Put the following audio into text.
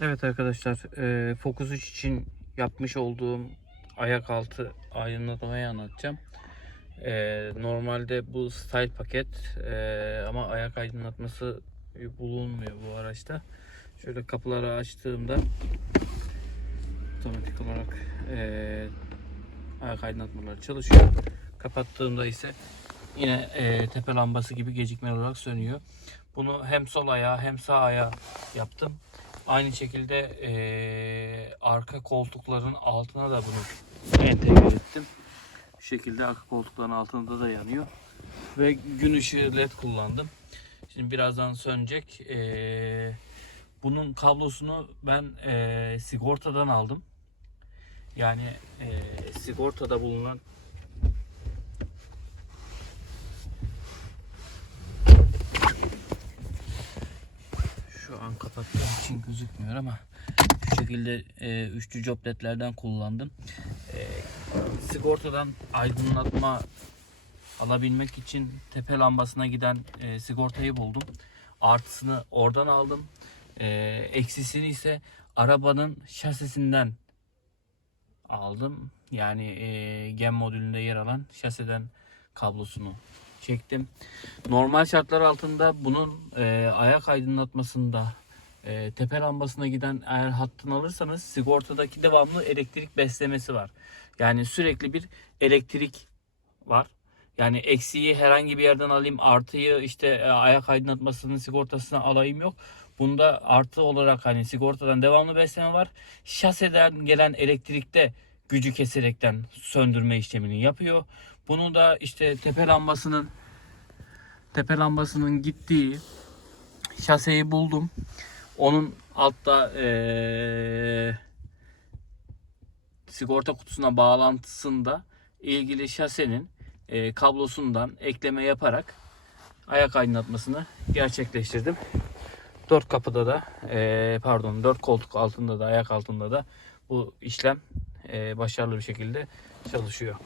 Evet arkadaşlar, e, Focus 3 için yapmış olduğum ayak altı aydınlatmayı anlatacağım. E, normalde bu style paket e, ama ayak aydınlatması bulunmuyor bu araçta. Şöyle kapıları açtığımda otomatik olarak e, ayak aydınlatmaları çalışıyor. Kapattığımda ise yine tepe lambası gibi gecikmeli olarak sönüyor. Bunu hem sol ayağa hem sağ ayağa yaptım. Aynı şekilde eee, arka koltukların altına da bunu entegre ettim. Bu şekilde arka koltukların altında da yanıyor. Ve gün ışığı led kullandım. Şimdi birazdan sönecek. Eee, bunun kablosunu ben eee, sigortadan aldım. Yani eee, sigortada bulunan Şu an kapattığım için gözükmüyor ama şu şekilde e, üçlü job ledlerden kullandım. E, sigortadan aydınlatma alabilmek için tepe lambasına giden e, sigortayı buldum. Artısını oradan aldım. E, eksisini ise arabanın şasisinden aldım. Yani e, gen modülünde yer alan şasiden kablosunu çektim. Normal şartlar altında bunun e, ayak aydınlatmasında e, tepe lambasına giden eğer hattını alırsanız sigortadaki devamlı elektrik beslemesi var. Yani sürekli bir elektrik var. Yani eksiği herhangi bir yerden alayım, artıyı işte e, ayak aydınlatmasının sigortasına alayım yok. Bunda artı olarak hani sigortadan devamlı besleme var. Şaseden gelen elektrikte gücü keserekten söndürme işlemini yapıyor. Bunu da işte tepe lambasının tepe lambasının gittiği şaseyi buldum. Onun altta eee, sigorta kutusuna bağlantısında ilgili şasenin eee, kablosundan ekleme yaparak ayak aydınlatmasını gerçekleştirdim. Dört kapıda da eee, pardon dört koltuk altında da ayak altında da bu işlem başarılı bir şekilde çalışıyor.